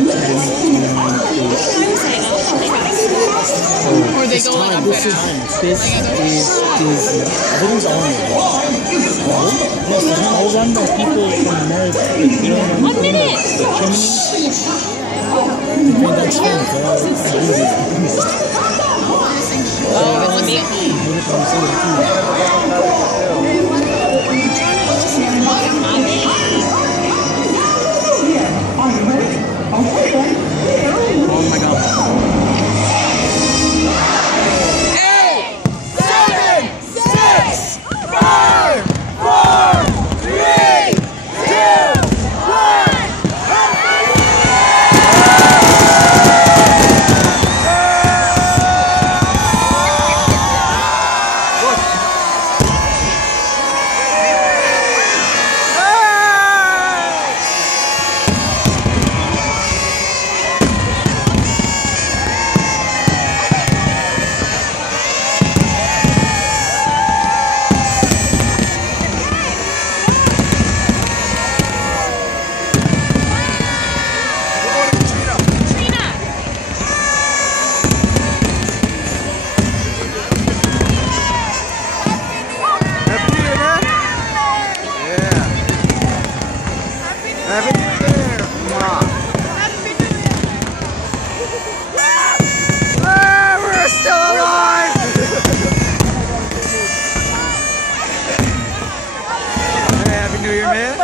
Or they go like up there. This is, I think it's all yes, it's all run by people from America. You don't run 1 minute! Germany. That's fine. Oh my god. Happy New Year! We're still alive! Hey, Happy New Year, man!